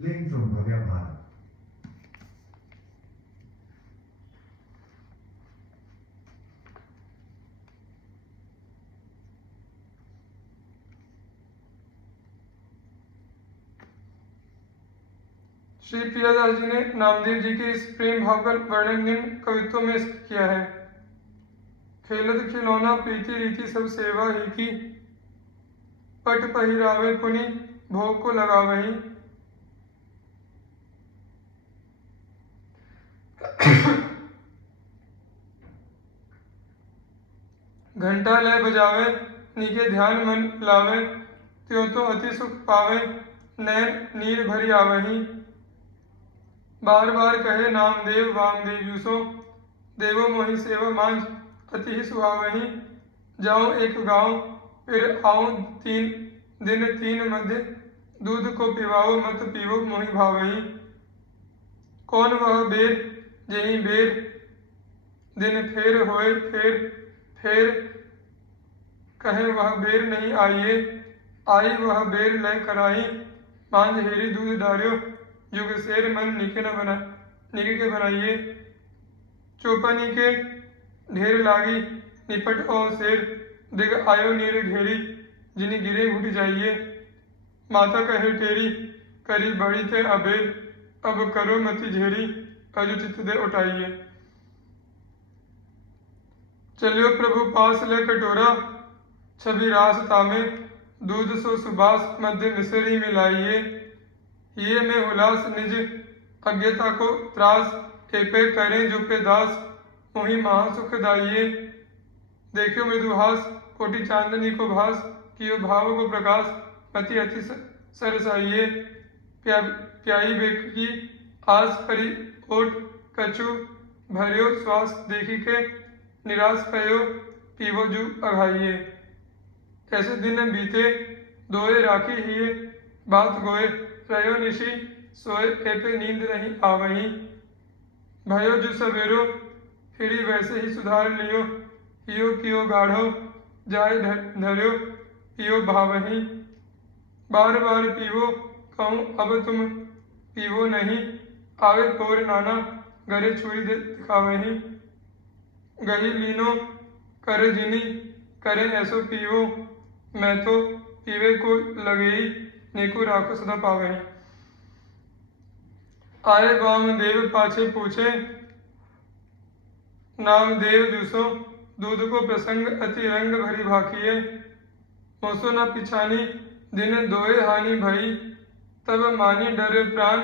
เล่งทรงพระเยาค่ะ श्री प्रियादास जी ने नामदेव जी के इस प्रेम भाव का वर्णन निम्न कवित्वों में किया है। खेलत खिलौना प्रीति रीति सब सेवा ही की, पट पहिरावे पुनि भोग को लगावही। घंटा लय बजावे नीके ध्यान मन लावे, त्यों तो अति सुख पावे नैन नीर भरी आवही। बार बार कहे नामदेव वामदेव यूसो, देवो मोहि सेवा मांझ अति ही सुहावही। जाऊं एक गाँव फिर आऊं 3 दिन 3 मध्य, दूध को पिवाओ मत पीवो मोहि भावही। कौन वह बेर जेहि बेर, दिन फेर होए फेर कहे वह बेर नहीं आइए, आई वह बेर लय कराई। मांझ हेरी दूध डारियो, जुग शेर मन निके के बनाइए। चौपनी के ढेर लागी निपट और शेर, दिग आयो नीर घेरी जिनी गिरे उठ जाइए। माता कहे टेरी करी बड़ी थे अबेर, अब करो मति झेरी अजु चित दे उठाइए। चलियो प्रभु पास ले कटोरा, छवि रास तामे, दूध सो सुबास मध्य मिसरी मिलाइए। ये में हुलास निज अज्ञता को त्रास, एपे करें जो पे दास मोहि महा सुख दाइए। देखियो मृदुहास कोटि चांदनी को भास, कियो भाव को प्रकाश मति अति सरसाइए। प्याई बेक की आस करी ओट, कछु भरियो श्वास देखी के निराश कयो पीवो जू अघाइए। ऐसे दिन बीते दोए राखी हिए, बात गोए रहो निशी सोए एपे नींद नहीं आवही। भयो जू सवेरो फिरी वैसे ही सुधार लियो, हियो कियो गाढ़ो जाए धर्यो पियो भावही। बार बार पीवो कहूँ अब तुम पीवो नहीं, आवे पोर नाना गरे छुरी दे दिखावही। गही लीनो करे जिनी करे ऐसो पीवो, मैं तो पीवे को लगेई नेको राखो सदा पावही। आए वामदेव पाछे पूछे नामदेव जूसो, दूध को प्रसंग अति रंग भरी भाखिए। मोसो न पिछानी दिन दोए हानि भई, तब मानी डरे प्राण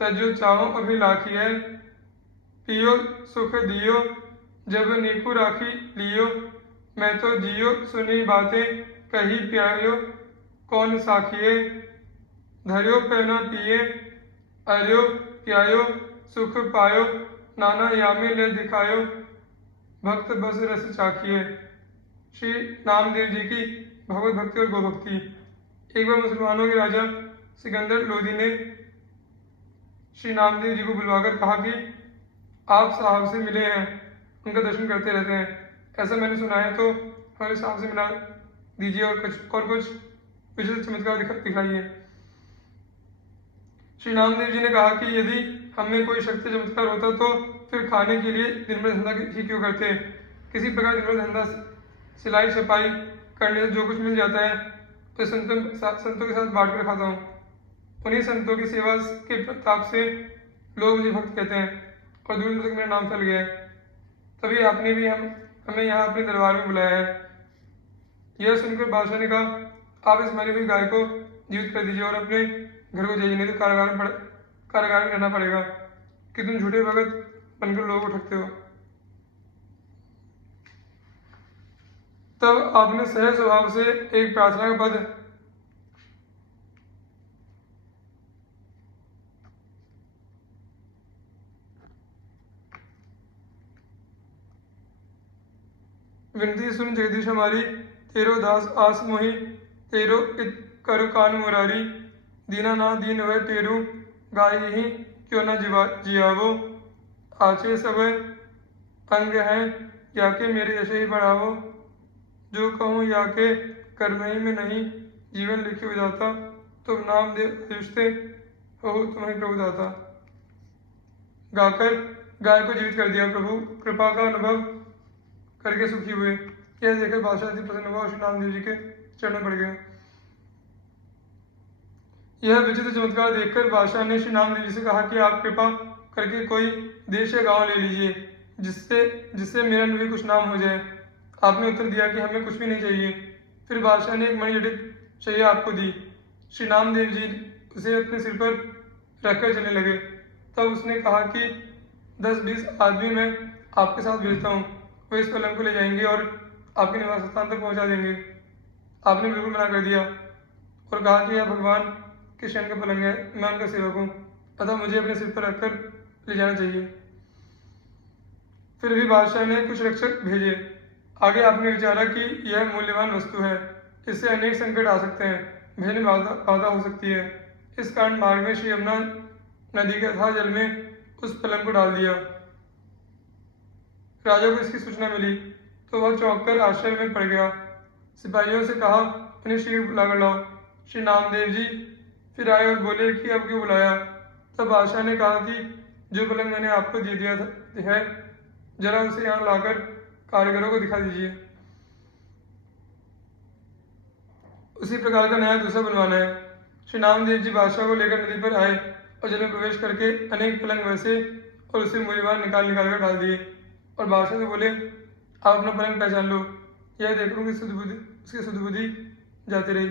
तजो चाहो अभिलाखिए। पियो सुख दियो जब नीकु राखी लियो, मैं तो जियो सुनी बातें कही प्यायो कौन साखिए। धर्यो पैना पिए अर्यो प्यायो सुख पायो, नाना यामे ले दिखायो भक्त बस रस चाखिए। श्री नामदेव जी की भगवत भक्ति और गोभक्ति। एक बार मुसलमानों के राजा सिकंदर लोदी ने श्री नामदेव जी को बुलवाकर कहा कि आप साहब से मिले हैं, उनका दर्शन करते रहते हैं, ऐसा मैंने सुना है, तो हमारे साहब से मिला दीजिए और कुछ विशेष चमत्कार दिखाइए। श्री नामदेव जी ने कहा कि यदि हमें कोई शक्ति चमत्कार होता तो फिर खाने के लिए दिन भर धंधा ही क्यों करते। किसी प्रकार दिन भर धंधा सिलाई छपाई करने से जो कुछ मिल जाता है तो संतों के साथ बांट कर खाता हूँ। उन्हीं संतों की सेवा के प्रताप से लोग मुझे भक्त कहते हैं और दूर दूर तक मेरा नाम फैल गया है। तभी आपने भी हमें यहाँ अपने दरबार में बुलाया है। यह सुनकर बादशाह ने कहा आप इस मरी हुई गाय को जीवित कर दीजिए और अपने घर को जाइए, नहीं तो कारागार में रहना पड़ेगा कि तुम झूठे भगत बनकर लोग उठकते हो। तब आपने सहज स्वभाव से एक प्रार्थना का पद विनती सुन जगदीश हमारी, तेरो दास आस मोहि, तेरो इत करु कान मुरारी। दीना ना दीन वह टेरू, गाय ही क्यों न जियावो। आचे सब अंग हैं याके मेरे यश ही बढ़ावो। जो कहूँ याके कर्म ही में नहीं, जीवन लिखे विधाता तुम नाम दे रिश्ते हो तुम्हें प्रभु दाता। गाकर गाय को जीवित कर दिया। प्रभु कृपा का अनुभव करके सुखी हुए। यह देखकर बादशाह अति प्रसन्न हुआ और श्री नामदेव जी के चरणों पड़ गया। यह विचित्र चमत्कार देखकर बादशाह ने श्री नामदेव जी से कहा कि आप कृपा करके कोई देश या गांव ले लीजिए जिससे जिससे मेरा भी कुछ नाम हो जाए। आपने उत्तर दिया कि हमें कुछ भी नहीं चाहिए। फिर बादशाह ने एक मणिजटित शैया आपको दी। श्री नामदेव जी उसे अपने सिर पर रखकर चलने लगे। तब उसने कहा कि 10-20 आदमी मैं आपके साथ भेजता हूँ, वे इस पलंग को ले जाएंगे और आपके निवास स्थान तक पहुँचा देंगे। आपने बिल्कुल मना कर दिया और कहा कि यह भगवान के शयन का पलंग है, मैं उनका सेवक हूँ, अतः मुझे अपने सिर पर रखकर ले जाना चाहिए। फिर भी बादशाह ने कुछ रक्षक भेजे। आगे आपने विचारा कि यह मूल्यवान वस्तु है, इससे अनेक संकट आ सकते हैं, भय बाधा हो सकती है। इस कारण मार्ग में श्री यमुना नदी के अथाह जल में उस पलंग को डाल दिया। राजा को इसकी सूचना मिली तो वह चौंक कर आश्चर्य में पड़ गया। सिपाहियों से कहा, उन्हें शीघ्र बुलाकर लाओ। श्री नामदेव जी फिर आए और बोले कि अब क्यों बुलाया। तब बादशाह ने कहा कि जो पलंग मैंने आपको दे दिया है, जरा उसे यहाँ लाकर कारीगरों को दिखा दीजिए। उसी प्रकार का नया दूसरा बनवाना है। श्री नामदेव जी बादशाह को लेकर नदी पर आए और जल में प्रवेश करके अनेक पलंग वैसे और उसे मूल्यवान निकाल कर डाल दिए और बादशाह से बोले, आप अपना पलंग पहचान लो, यह देखो कि उसकी शुद्ध बुद्धि जाती रही।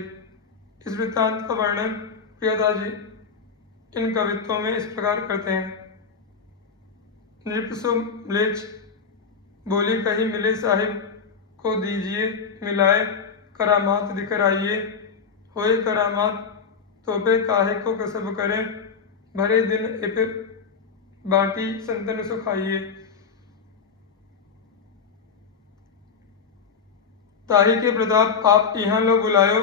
इस वृत्तांत का वर्णन प्रियदास जी इन कवित्वों में इस प्रकार करते हैं। नृप सो म्लेच्छ बोली कही मिले साहिब को दीजिए मिलाए, करामात दिकर आइए होए करामात तोपे काहे को कसब करें, भरे दिन एपे बाटी संतन सो खाइए। ताही के प्रताप आप यहाँ लो बुलायो,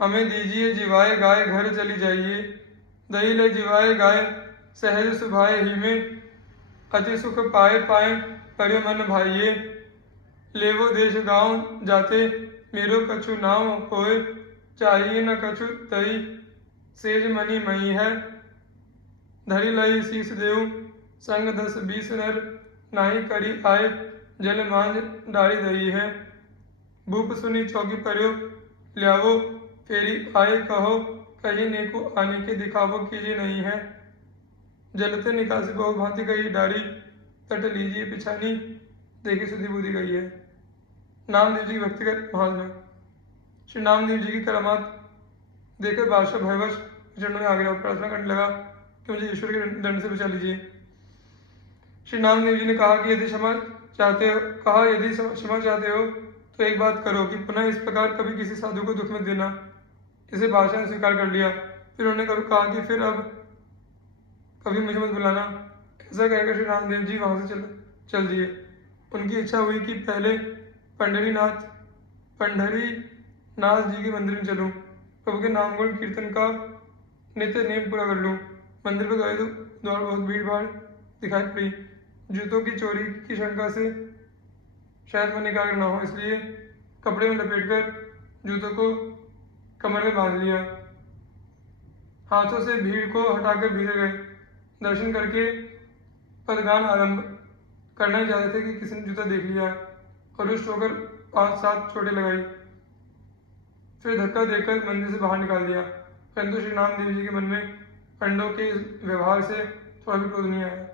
हमें दीजिए जिवाए गाय घर चली जाइए। दही ले जिवाए गाय सहज सुभाए ही में, अति सुख पाए पाए करो मन भाइये। लेवो देश गांव जाते मेरो कछु नाव होए, चाहिए न कछु तई सेज मनी मई है। धरी लई शीस देव संग 10-20 नर, नाही करी आए जल मांझ डाली दई है। भूप सुनी चौकी पर्यो ल्यावो, फेरी आए कहो कहीं नेको आने के दिखावो कीजिए नहीं है। जलते निकासी बहु भांति गई डारी, तट लीजिए पिछानी देखी सुधी बुद्धि गई है। नामदेव जी की व्यक्तिगत महात्मा। श्री नामदेव जी की करामात देखकर बादशाह भयवश चरणों में आ गया और प्रार्थना करने लगा कि मुझे ईश्वर के दंड से बचा लीजिए। श्री नामदेव जी ने कहा कि यदि क्षमा चाहते हो तो एक बात करो कि पुनः इस प्रकार कभी किसी साधु को दुख मत देना। इसे बादशाह ने स्वीकार कर लिया। फिर उन्होंने कभी कहा कि फिर अब कभी मुझे मत बुलाना। ऐसा कहकर श्री रामदेव जी वहां से चल दिए। उनकी इच्छा हुई कि पहले पंढरीनाथ जी के मंदिर में चलूं, प्रभु के नाम गुण कीर्तन का नित्य नेम पूरा कर लूं। मंदिर पर गए तो द्वार बहुत भीड़ भाड़ दिखाई पड़ी। जूतों की चोरी की शंका से शायद मन एकाग्र न हो, इसलिए कपड़े में लपेटकर जूतों को कमर में बांध लिया। हाथों से भीड़ को हटाकर भीतर गए। दर्शन करके पदगान आरंभ करना ही चाहते थे कि किसी ने जूता देख लिया और रुष्ट होकर 5-7 चोटें लगाई। फिर धक्का देकर मंदिर से बाहर निकाल दिया। परंतु श्री नामदेव जी के मन में पंडों के व्यवहार से थोड़ा भी क्रोध नहीं आया।